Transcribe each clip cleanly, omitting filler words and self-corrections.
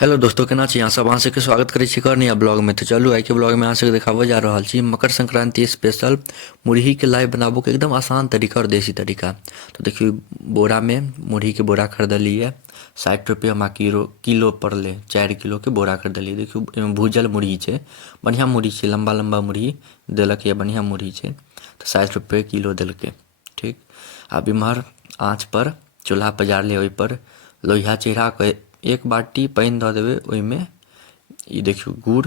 Hello दोस्तों, केना छी अहाँ सब? अहाँ सबके स्वागत करै छी नया ब्लॉग में। तो चलू आइ के ब्लॉग में अहाँ सबके देखाबऽ जा रहल छी मकर संक्रांति स्पेशल मुरही के लाइव बनाबो के एकदम आसान तरीका और देसी तरीका। तो देखियो, बोरा में मुरही के बोरा खरीदलिए 60 रुपये हमरा किलो पड़ले। 4 किलो के बोरा खरीदलिए। देखियो, एहिमे भूजल मुरही छै, बढ़िया मुरही छै, लम्बा लम्बा मुरही देलक ये, बढ़िया मुरही छै। तो 60 रुपये किलो देलकै। ठीक, आब इम्हर आँच पर चूल्हा पजारलिए, ओहि पर लोहिया चढ़ा के 1 बाटी पानी दऽ देबै। ओहिमे ई देखियो गुड़,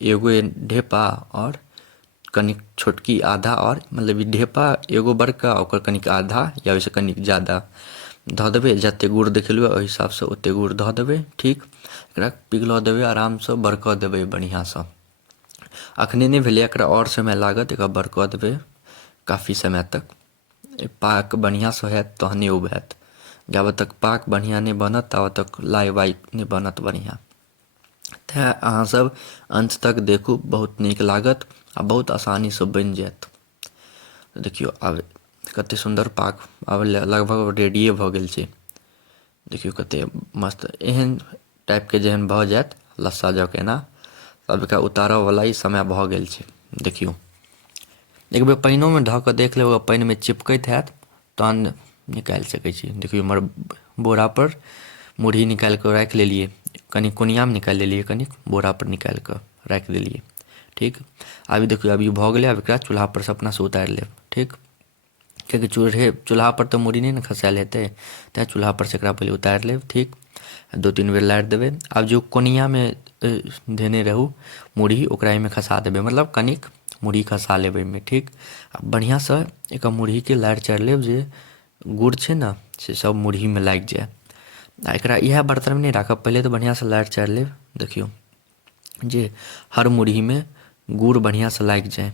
एगो ढेपा और कनिक छोटकी आधा, और मतलब ई ढेपा एगो बड़का ओकर कनिक आधा या ओहिसँ कनिक ज़्यादा धऽ देबै। जतेक गुड़ देखेलहुँ ओहि हिसाबसँ ओतेक गुड़ धऽ देबै। ठीक, एकरा पिघलऽ देबै, आरामसँ बरकऽ देबै बढ़िआँसँ। अखने नहि भेलै, एकरा आओर समय लागत, एकरा बरकऽ देबै काफ़ी समय तक। पाक बढ़िआँसँ हैत तहने ओ हैत। जाबत तक पाक बढ़िआँ नहि बनत ताबत तक लाइ वाइ नहि बनत बढ़िआँ। तैँ अहाँसब अंत तक देखू, बहुत नीक लागत आ बहुत आसानीसँ बनि जायत। देखियौ आब कतेक सुन्दर पाक आब लगभग रेडिये भऽ गेल छै। देखियौ कतेक मस्त, एहन टाइपके जेहन भऽ जायत लस्सा जकाँ एना, तब एकरा उतारयवला ई समय भऽ गेल छै। देखियौ, एक बेर पानिओमे धऽ कऽ देख लेब, पानिमे चिपकैत हैत तहन निकालि सकै छी। देखियौ हमर बोरापर मुरही निकालि कऽ राखि लेलिए, कनि कोनियामे निकालि लेलिए, कनि बोरापर निकालि कऽ राखि देलिए। ठीक, आब देखियौ आब ई भऽ गेलै। आब एकरा चूल्हापर सँ अपनासँ उतारि लेब। ठीक, किएकि चूल्हापर तऽ मुरही नहि ने खसायल हेतै, तेँ चूल्हापर सँ एकरा पहिले उतारि लेब। ठीक, 2-3 बेर लारि देबै। आब जे कोनियामे धेने रहू मुरही, ओकरा एहिमे खसा देबै, मतलब कनिक मुरही खसा लेबै एहिमे। ठीक, आ बढ़िआँसँ एकर मुरहीके लारि चारि लेब, जे गुड़ छै ने से सब मुरहीमे लागि जाए। आ एकरा इएह बर्तनमे नहि राखब, पहिले तऽ बढ़िआँसँ लारि चारि लेब। देखियौ जे हर मुरहीमे गुड़ बढ़िआँसँ लागि जाए।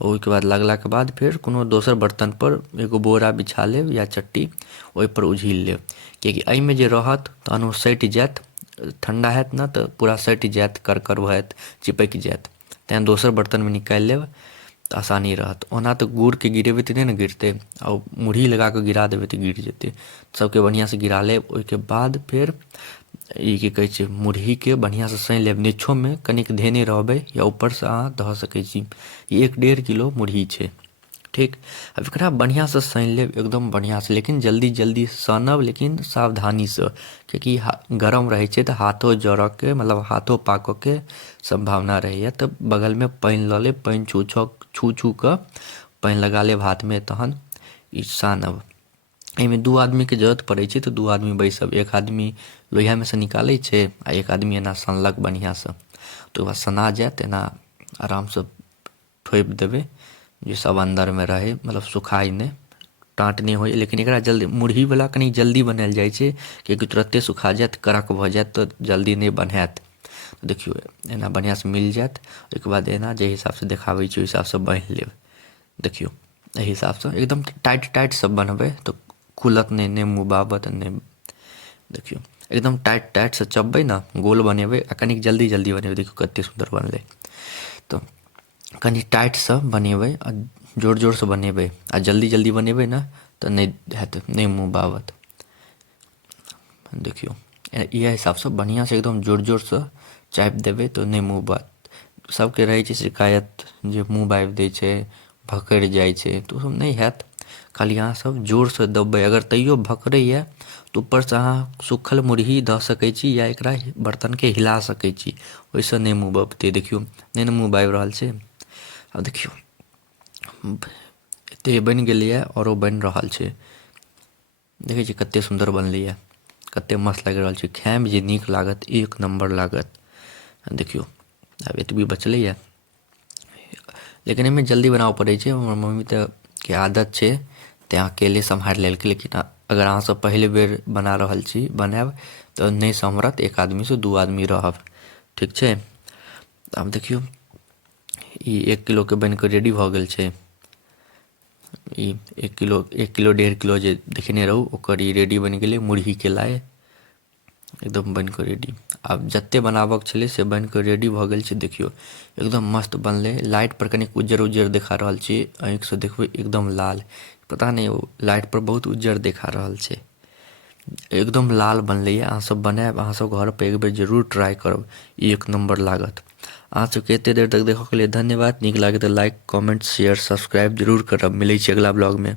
ओहिके बाद लगलाके बाद फेर कोनो दोसर बर्तनपर एगो बोरा बिछा लेब या चट्टी, ओहिपर उझिल लेब। किएकि एहिमे जे रहत तहन ओ सटि जाएत, ठण्डा हैत ने तऽ पूरा सटि जाएत, करकर भऽ जाएत, चिपकि जाएत। तेँ दोसर बर्तनमे निकालि लेब तऽ आसानी रहत। ओना तऽ गुड़के गिरेबै तऽ नहि ने गिरतै, आ मुरही लगा कऽ गिरा देबै तऽ गिर जेतै। सबके बढ़िआँसँ गिरा लेब। ओहिके बाद फेर ई की कहै छै, मुरहीके बढ़िआँसँ सानि लेब। निछोमे कनिक धेने रहबै या ऊपरसँ अहाँ धऽ सकै छी। ई 1-1.5 किलो मुरही छै। ठीक, आब एकरा बढ़िआँसँ सानि लेब, एकदम बढ़िआँसँ, लेकिन जल्दी जल्दी सानब, लेकिन सावधानीसँ। किएकि गरम रहै छै तऽ हाथो जरऽके, मतलब हाथो पाकऽके सम्भावना रहैए। तऽ बगलमे पानि लऽ लेब, पानि छू छू कऽ पानि लगा लेब हाथमे, तहन ई सानब। एहिमे 2 आदमीके जरूरत पड़ै छै, तऽ 2 आदमी बैसब। एक आदमी लोहियामे सँ निकालै छै आ एक आदमी एना सानलक बढ़िआँसँ। तऽ ओकरा सना जाएत, एना आरामसँ ठोपि देबै जे सब अन्दरमे रहै, मतलब सुखाइ नहि, टाँट नहि होइ। लेकिन एकरा जल्दी मुरहीवला कनि जल्दी बनाएल जाइ छै, किएकि तुरन्ते सुखा जाएत, कड़क भऽ जाएत तऽ जल्दी नहि बन्हाएत। देखियौ एना बढ़िआँसँ मिल जाएत। ओहिके बाद एना जे हिसाबसँ देखाबै छी ओहि हिसाबसँ बान्हि लेब। देखियौ एहि हिसाबसँ एकदम टाइट टाइट सब बनबै तऽ खुलत नहि मुँह बाबत नहि। देखियौ एकदम टाइट टाइटसँ चबबै ने, गोल बनेबै आ कनिक जल्दी जल्दी बनेबै। देखियौ कतेक सुन्दर बनलै। तऽ कनि टाइटसँ बनेबै आ जोर जोरसँ बनेबै, आ जल्दी जल्दी बनेबै ने तऽ नहि हैत, नहि मुँह बाबत। देखियौ इएह हिसाबसँ बढ़िआँसँ एकदम जोर जोरसँ चापि देबै तऽ नहि मुँह बात। सबके रहै छै शिकायत जे मुँह बाबि दै छै, भकड़ि जाइ छै, तऽ ओसब नहि हैत। खाली अहाँसब जोरसँ दबबै। अगर तैओ भकड़ैए तऽ ऊपरसँ अहाँ सुखल मुरही दऽ सकै छी, या एकरा बर्तनके हिला सकै छी, ओहिसँ नहि मुँह बाबतै। देखियौ नहि ने मुँह बाबि रहल छै। आब देखियौ एतेक बनि गेलैए, आओरो बनि रहल छै। देखै छियै कतेक सुन्दर बनलैए, कतेक मस्त लागि रहल छै। खाइमे जे नीक लागत, 1 नम्बर लागत। देखियौ आब एतबी बचलैए, लेकिन एहिमे जल्दी बनाबऽ पड़ै छै। हमर मम्मी तऽ के आदत छै तेँ अकेले सम्हारि लेलकै। लेकिन अगर अहाँसब पहिले बेर बना रहल छी, बनाएब तऽ नहि सम्हरत, 1 आदमीसँ 2 आदमी रहब। ठीक छै, आब देखियौ ई 1 किलोके बनि कऽ रेडी भऽ गेल छै। ई 1 किलो 1.5 किलो जे देखेने रहू ओकर ई रेडी बनि गेलै मुरहीके लाइ, एकदम बनि कऽ रेडी। आब जतेक बनाबऽके छलै से बनि कऽ रेडी भऽ गेल छै। देखियौ एकदम मस्त बनलै। लाइटपर कनिक उज्जर उज्जर देखा रहल छै, आँखिसँ देखबै एकदम लाल। पता नहि ओ लाइटपर बहुत उज्जर देखा रहल छै। एकदम लाल बनले अहाँ सब बनाएब, अहाँ सब घर पे एक बेर जरूर ट्राई करब, एक नंबर लागत। अहाँ सबके एते देर तक देखऽ के लिए धन्यवाद। नीक लागे तो लाइक कमेंट शेयर सब्सक्राइब जरूर करब। मिलै छी अगला ब्लॉग में।